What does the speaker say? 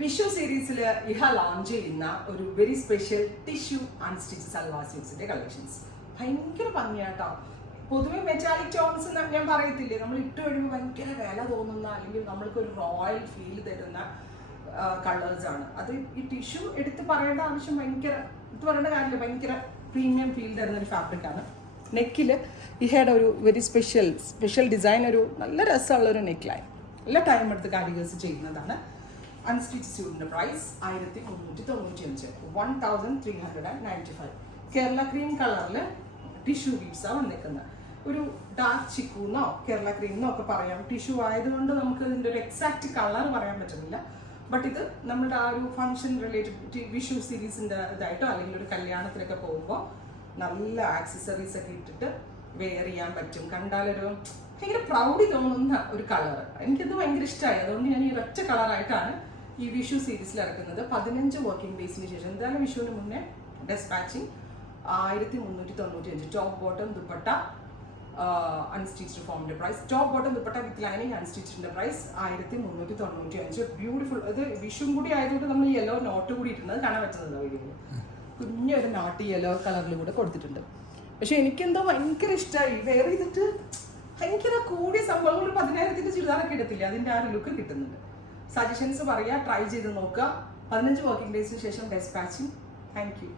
വിഷു സീരീസിൽ ഇഹ ലോഞ്ച് ചെയ്യുന്ന ഒരു very special tissue unstitch salwar സ്യൂട്ട്സിന്റെ കളക്ഷൻസ് ഭയങ്കര ഭംഗിയാട്ടോ. പൊതുവെ മെറ്റാലിക് ടോൺസ് ഞാൻ പറയത്തില്ലേ, നമ്മൾ ഇട്ട് കഴിയുമ്പോൾ ഭയങ്കര വില തോന്നുന്ന അല്ലെങ്കിൽ നമ്മൾക്ക് ഒരു റോയൽ ഫീൽ തരുന്ന കളേഴ്സ് ആണ്. അത് ഈ ടിഷ്യൂ എടുത്ത് പറയേണ്ട ആവശ്യം എടുത്ത് പറയേണ്ട കാര്യമില്ല, ഭയങ്കര പ്രീമിയം ഫീൽ തരുന്ന ഒരു ഫാബ്രിക് ആണ്. നെക്കിൽ ഇഹയുടെ ഒരു വെരി സ്പെഷ്യൽ ഡിസൈൻ, ഒരു നല്ല രസമുള്ള ഒരു നെക്ക് ലൈൻ, നല്ല ടൈം എടുത്ത് കാരിഗേഴ്സ് ചെയ്യുന്നതാണ്. അൺസ്റ്റിച്ച് സ്യൂട്ടിന്റെ പ്രൈസ് 1395, 1395. കേരള ക്രീം കളറിൽ ടിഷ്യൂ വീവ്സാണ് വന്നിരിക്കുന്നത്. ഒരു ഡാർക്ക് ചിക്കൂന്നോ കേരള ക്രീം എന്നോ ഒക്കെ പറയാം. ടിഷ്യൂ ആയതുകൊണ്ട് നമുക്ക് ഇതിൻ്റെ ഒരു എക്സാക്ട് കളർ പറയാൻ പറ്റുന്നില്ല. ബട്ട് ഇത് നമ്മുടെ ആ ഒരു ഫംഗ്ഷൻ റിലേറ്റഡ് വിഷു സീരീസിൻ്റെ ഇതായിട്ടോ അല്ലെങ്കിൽ ഒരു കല്യാണത്തിലൊക്കെ പോകുമ്പോൾ നല്ല ആക്സസറീസ് ഒക്കെ ഇട്ടിട്ട് വെയർ ചെയ്യാൻ പറ്റും. കണ്ടാലൊരു ഭയങ്കര പ്രൗഡി തോന്നുന്ന ഒരു കളർ. എനിക്കത് ഭയങ്കര ഇഷ്ടമായി. അതുകൊണ്ട് ഞാൻ ഈ ഒറ്റ കളറായിട്ടാണ് ഈ വിഷു സീരീസിൽ ഇറക്കുന്നത്. 15 വർക്കിംഗ് ഡേയ്സിന് ശേഷം, എന്തായാലും വിഷുവിന് മുന്നേ dispatching 1395. Top bottom dupatta unstitched ഫോമിന്റെ price, top bottom dupatta with lining അൺസ്റ്റിച്ചിന്റെ പ്രൈസ് 1395. ബ്യൂട്ടിഫുൾ. ഇത് വിഷുവും കൂടി ആയതുകൊണ്ട് നമ്മൾ യെല്ലോ നോട്ട് കൂടി ഇട്ടുന്നത് കാണാൻ പറ്റുന്നത് വീഡിയോയിൽ. കുഞ്ഞൊരു നോട്ട് യെല്ലോ കളറിൽ കൂടെ കൊടുത്തിട്ടുണ്ട്. പക്ഷെ എനിക്കെന്തോ ഭയങ്കര ഇഷ്ടമായി. വേറെ ചെയ്തിട്ട് ഭയങ്കര കൂടിയ സംഭവങ്ങൾ, ഒരു 10,000 ചുരിദാറൊക്കെ എടുത്തില്ല, അതിന്റെ ആ ഒരു ലുക്ക് കിട്ടുന്നുണ്ട്. സജഷൻസ് പറയാ, ട്രൈ ചെയ്ത് നോക്കുക. 15 വർക്കിംഗ് ഡേയ്സിന് ശേഷം ഡെസ്പാച്ചിങ്. Thank you.